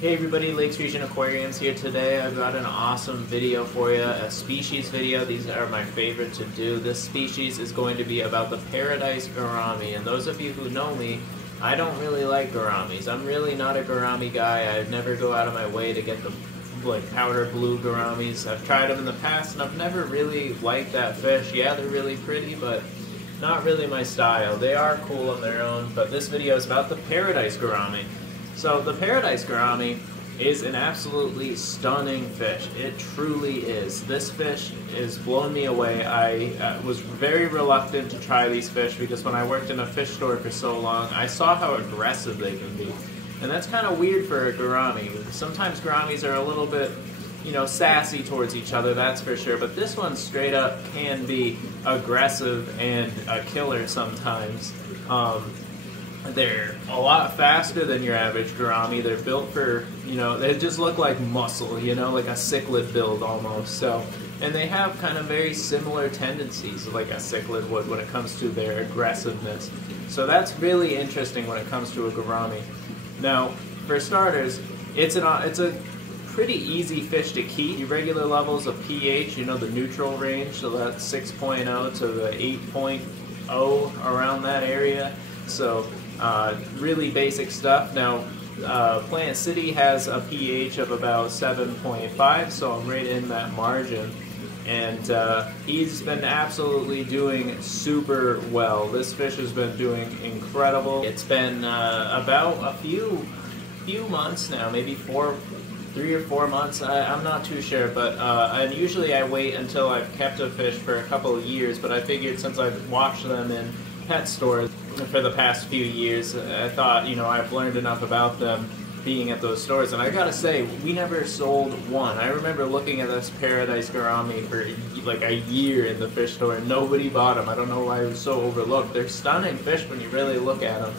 Hey everybody, Lakes Region Aquariums here today. I've got an awesome video for you, a species video. These are my favorite to do. This species is going to be about the Paradise Gourami, and those of you who know me, I don't really like gouramis. I'm really not a gourami guy. I never go out of my way to get the powder blue gouramis. I've tried them in the past and I've never really liked that fish. Yeah, they're really pretty, but not really my style. They are cool on their own, but this video is about the Paradise Gourami. So the Paradise Gourami is an absolutely stunning fish. It truly is. This fish is blowing me away. I was very reluctant to try these fish because when I worked in a fish store for so long, I saw how aggressive they can be. And that's kind of weird for a gourami. Sometimes gouramis are a little bit, sassy towards each other, that's for sure. But this one straight up can be aggressive and a killer sometimes. They're a lot faster than your average gourami. They're built for, they just look like muscle, like a cichlid build almost. So, and they have kind of very similar tendencies like a cichlid would when it comes to their aggressiveness. So that's really interesting when it comes to a gourami. Now, for starters, it's a pretty easy fish to keep. Your regular levels of pH, the neutral range, so that's 6.0 to the 8.0 around that area. So really basic stuff. Now, Plant City has a pH of about 7.5, so I'm right in that margin. And he's been absolutely doing super well. This fish has been doing incredible. It's been about a few months now, maybe 3 or 4 months. I'm not too sure, but and usually I wait until I've kept a fish for a couple of years. But I figured since I've watched them in pet stores for the past few years, I thought I've learned enough about them being at those stores, and I gotta say, we never sold one. I remember looking at this Paradise Gourami for like a year in the fish store, and nobody bought them. I don't know why it was so overlooked. They're stunning fish when you really look at them.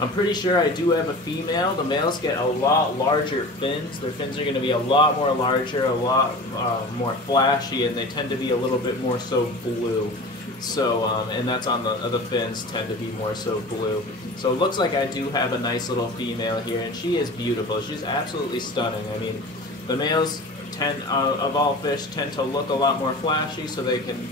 I'm pretty sure I do have a female. The males get a lot larger fins. Their fins are going to be a lot more larger, a lot more flashy, and they tend to be a little bit more so blue. So, and that's on the fins tend to be more so blue. So it looks like I do have a nice little female here, and she is beautiful. She's absolutely stunning. I mean, the males of all fish tend to look a lot more flashy, so they can,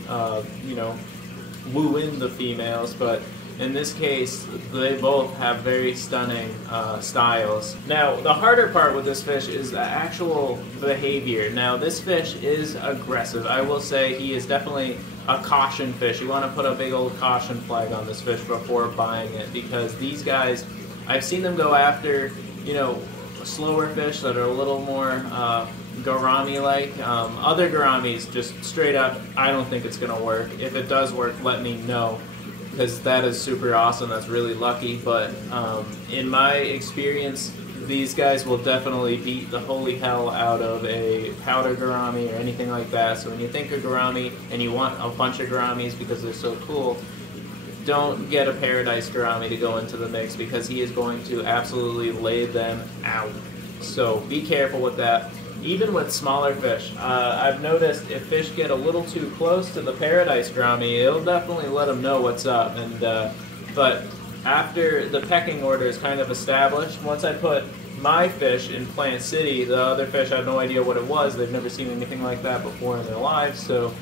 woo in the females, but in this case, they both have very stunning styles. Now, the harder part with this fish is the actual behavior. Now, this fish is aggressive. I will say he is definitely a caution fish. You want to put a big old caution flag on this fish before buying it, because these guys, I've seen them go after, slower fish that are a little more gourami-like. Other gouramis, just straight up, I don't think it's going to work. If it does work, let me know, because that is super awesome. That's really lucky. But in my experience, these guys will definitely beat the holy hell out of a powder gourami or anything like that. So when you think of gourami and you want a bunch of gouramis because they're so cool, don't get a Paradise Gourami to go into the mix, because he is going to absolutely lay them out. So be careful with that. Even with smaller fish, I've noticed if fish get a little too close to the Paradise Gourami, it'll definitely let them know what's up. And but after the pecking order is kind of established, once I put my fish in Plant City, the other fish have no idea what it was. They've never seen anything like that before in their lives, so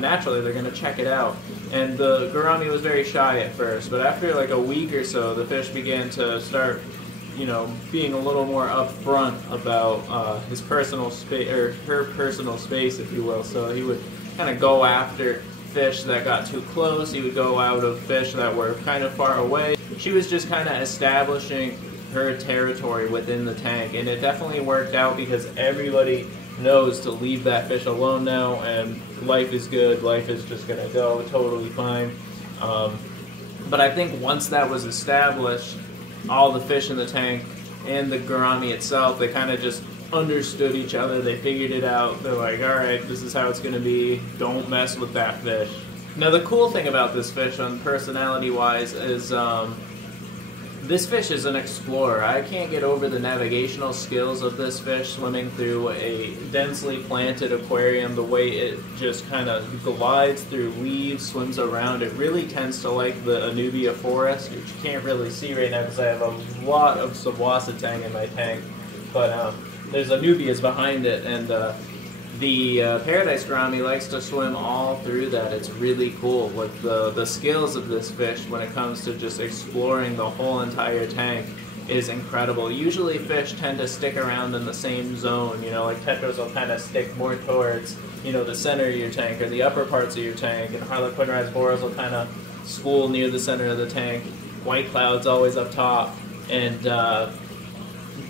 naturally they're going to check it out. And the gourami was very shy at first, but after like a week or so, the fish began to start being a little more upfront about his personal space, or her personal space, if you will. So he would kind of go after fish that got too close. He would go out of fish that were kind of far away. She was just kind of establishing her territory within the tank, and it definitely worked out because everybody knows to leave that fish alone now, and life is good. Life is just going to go totally fine. But I think once that was established, all the fish in the tank and the gourami itself, they kind of just understood each other. They figured it out. They're like, all right, this is how it's going to be. Don't mess with that fish. Now, the cool thing about this fish, on personality-wise, is this fish is an explorer. I can't get over the navigational skills of this fish swimming through a densely planted aquarium, the way it just kind of glides through leaves, swims around. It really tends to like the Anubia forest, which you can't really see right now because I have a lot of Subwasatang in my tank. But there's a nubias behind it, and the Paradise Gourami likes to swim all through that. It's really cool. Like the skills of this fish when it comes to just exploring the whole entire tank is incredible. Usually fish tend to stick around in the same zone, you know, like tetras will kind of stick more towards, you know, the center of your tank or the upper parts of your tank, and harlequin rasboras will kind of school near the center of the tank. White cloud's always up top, and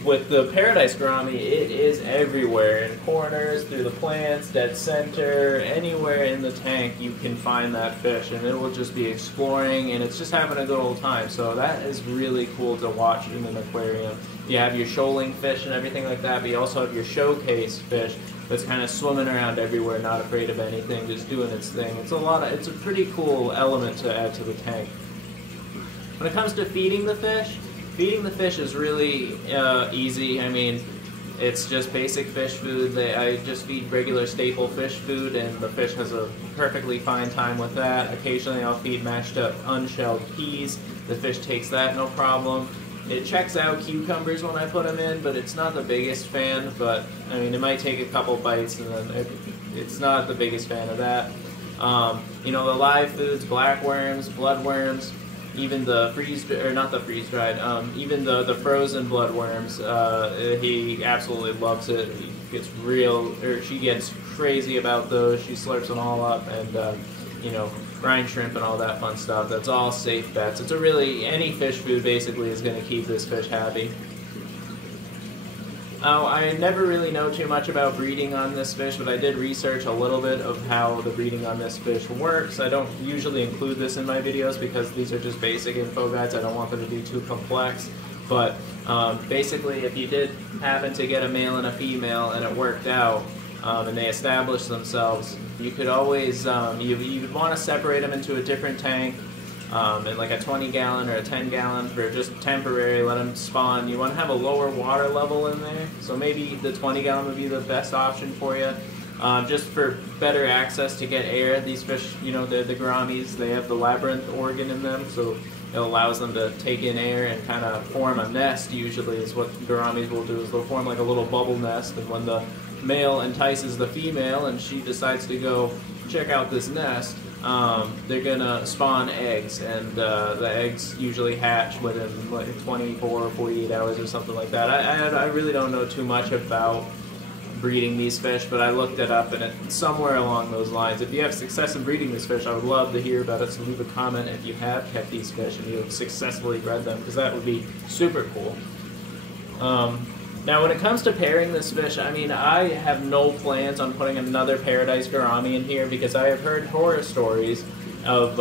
with the Paradise Gourami, it is everywhere, in corners, through the plants, dead center, anywhere in the tank you can find that fish, and it will just be exploring, and it's just having a good old time. So that is really cool to watch in an aquarium. You have your shoaling fish and everything like that, but you also have your showcase fish that's kind of swimming around everywhere, not afraid of anything, just doing its thing. It's a pretty cool element to add to the tank. When it comes to feeding the fish is really easy. I mean, it's just basic fish food. I just feed regular staple fish food, and the fish has a perfectly fine time with that. Occasionally I'll feed mashed up unshelled peas. The fish takes that no problem. It checks out cucumbers when I put them in, but it's not the biggest fan. But I mean, it might take a couple bites, and then it's not the biggest fan of that. You know, the live foods, black worms, bloodworms, even the even the frozen bloodworms, he absolutely loves it. She gets crazy about those. She slurps them all up, and you know, brine shrimp and all that fun stuff. That's all safe bets. Any fish food basically is going to keep this fish happy. I never really know too much about breeding on this fish, but I did research a little bit of how the breeding on this fish works. I don't usually include this in my videos because these are just basic info guides. I don't want them to be too complex. But basically, if you did happen to get a male and a female and it worked out, and they established themselves, you could always, you'd want to separate them into a different tank, in like a 20-gallon or a 10-gallon for just temporary, let them spawn. You want to have a lower water level in there, so maybe the 20-gallon would be the best option for you. Just for better access to get air. These fish, you know, the gouramis, they have the labyrinth organ in them, so it allows them to take in air and kind of form a nest. Usually is what gouramis will do, is they'll form like a little bubble nest, and when the male entices the female and she decides to go check out this nest, they're gonna spawn eggs, and the eggs usually hatch within like 24 or 48 hours or something like that. I really don't know too much about breeding these fish, but I looked it up, and it's somewhere along those lines. If you have success in breeding this fish, I would love to hear about it, so leave a comment if you have kept these fish and you have successfully bred them, because that would be super cool. Now, when it comes to pairing this fish, I mean, I have no plans on putting another Paradise Gourami in here, because I have heard horror stories of,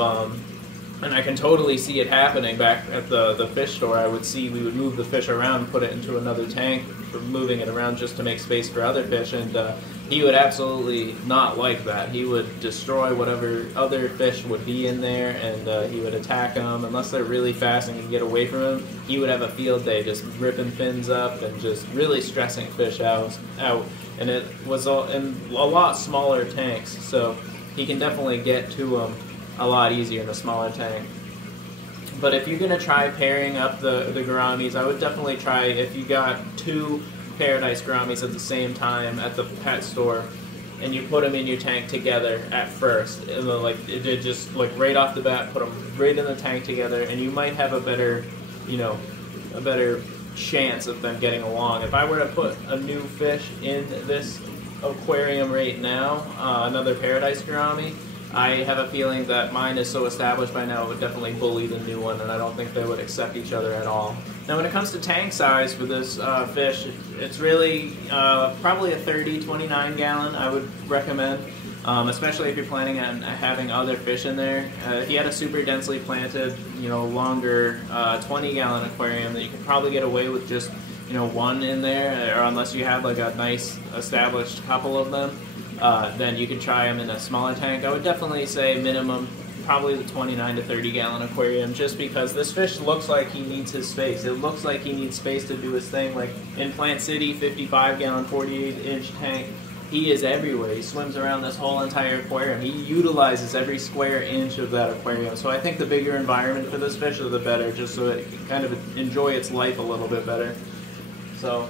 and I can totally see it happening back at the fish store. We would move the fish around, put it into another tank, moving it around just to make space for other fish, and he would absolutely not like that. He would destroy whatever other fish would be in there, and he would attack them. Unless they're really fast and can get away from him, he would have a field day just ripping fins up and just really stressing fish out. And it was in a lot smaller tanks, so he can definitely get to them a lot easier in a smaller tank. But if you're going to try pairing up the gouramis, I would definitely try, if you got two Paradise Gouramis at the same time at the pet store, and you put them in your tank together at first, and just like right off the bat, put them right in the tank together, and you might have a better chance of them getting along. If I were to put a new fish in this aquarium right now, another Paradise Gourami, I have a feeling that mine is so established by now it would definitely bully the new one, and I don't think they would accept each other at all. Now, when it comes to tank size for this fish, it's really probably a 29 gallon I would recommend, especially if you're planning on having other fish in there. If you had a super densely planted, longer 20-gallon aquarium, that you could probably get away with just one in there, or unless you have like a nice established couple of them. Then you could try them in a smaller tank. I would definitely say minimum, probably the 29 to 30 gallon aquarium, just because this fish looks like he needs his space. It looks like he needs space to do his thing. Like in Plant City, 55 gallon, 48-inch tank, he is everywhere. He swims around this whole entire aquarium. He utilizes every square inch of that aquarium. So I think the bigger environment for this fish, the better, just so it can kind of enjoy its life a little bit better. So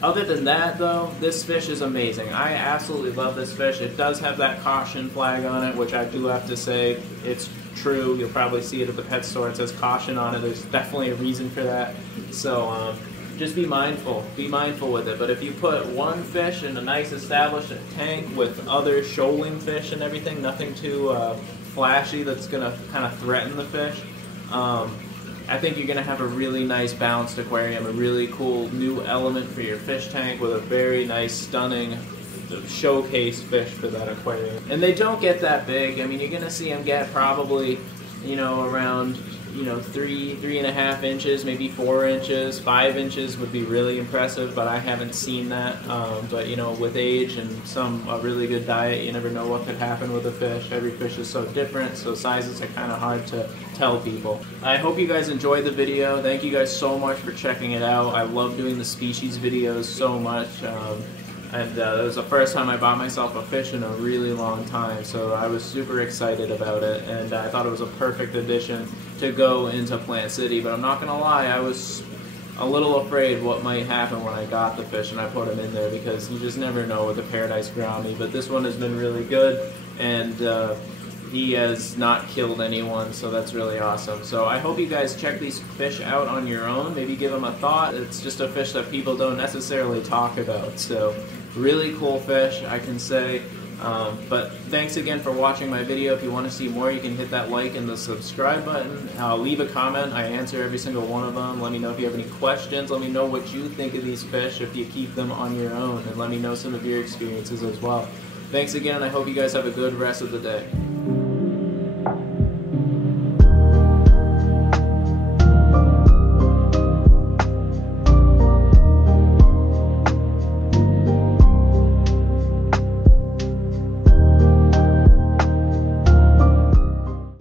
Other than that, though, this fish is amazing. I absolutely love this fish. It does have that caution flag on it, which I do have to say, it's true. You'll probably see it at the pet store. It says caution on it. There's definitely a reason for that. So just be mindful. Be mindful with it. But if you put one fish in a nice established tank with other shoaling fish and everything, nothing too flashy that's going to kind of threaten the fish, I think you're going to have a really nice balanced aquarium, a really cool new element for your fish tank with a very nice, stunning showcase fish for that aquarium. And they don't get that big. I mean, you're going to see them get probably, you know, around, you know, 3.5 inches, maybe 4 inches. 5 inches would be really impressive, but I haven't seen that. But, you know, with age and a really good diet, you never know what could happen with a fish. Every fish is so different, so sizes are kind of hard to tell people. I hope you guys enjoyed the video. Thank you guys so much for checking it out. I love doing the species videos so much. And it was the first time I bought myself a fish in a really long time, so I was super excited about it, and I thought it was a perfect addition to go into Plant City. But I'm not going to lie, I was a little afraid what might happen when I got the fish and I put him in there, because you just never know with the Paradise Gourami. But this one has been really good, and he has not killed anyone, so that's really awesome. So I hope you guys check these fish out on your own. Maybe give them a thought. It's just a fish that people don't necessarily talk about. So really cool fish, I can say. But thanks again for watching my video. If you want to see more, you can hit that like and the subscribe button. Leave a comment. I answer every single one of them. Let me know if you have any questions. Let me know what you think of these fish if you keep them on your own. And let me know some of your experiences as well. Thanks again. I hope you guys have a good rest of the day.